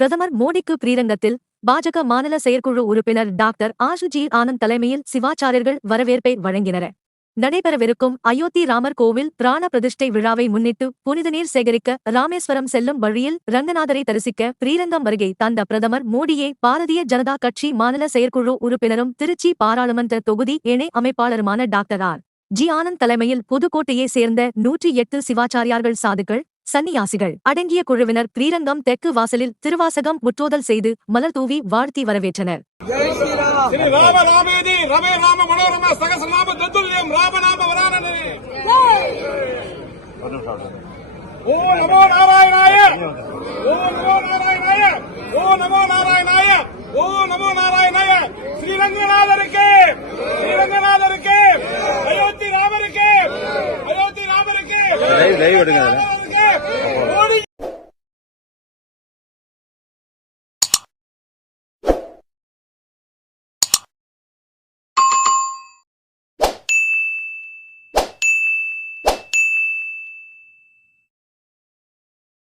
பிரதமர் மோடிக்கு பிரீரங்கத்தில் பாஜக மாநில செயற்குழு உறுப்பினர் டாக்டர் ஆஷுஜி ஆனந்த் தலைமையில் சிவாச்சாரியர்கள் வரவேற்பை வழங்கினர். நடைபெறவிருக்கும் அயோத்தி ராமர் கோவில் பிராண பிரதிஷ்டை விழாவை முன்னிட்டு புனித நீர் சேகரிக்க ராமேஸ்வரம் செல்லும் வழியில் ரங்கநாதரை தரிசிக்க பிரீரங்கம் வருகை தந்த பிரதமர் மோடியை பாரதிய ஜனதா கட்சி மாநில செயற்குழு உறுப்பினரும் திருச்சி பாராளுமன்ற தொகுதி இணை அமைப்பாளருமான டாக்டர் ஆர். ஜி. ஆனந்த் தலைமையில் புதுக்கோட்டையை சேர்ந்த நூற்றி எட்டு சிவாச்சாரியார்கள் சாதுக்கள் சன்னியாசிகள் அடங்கிய குழுவினர் ஸ்ரீரங்கம் தெற்கு வாசலில் திருவாசகம் முற்றோதல் செய்து மலர் தூவி வாழ்த்தி வரவேற்றனர். ஸ்ரீரங்கநாதருக்கு. ஸ்ரீரங்கநாதருக்கு. அயோத்தி ராமருக்கு. அயோத்தி ராமருக்கு.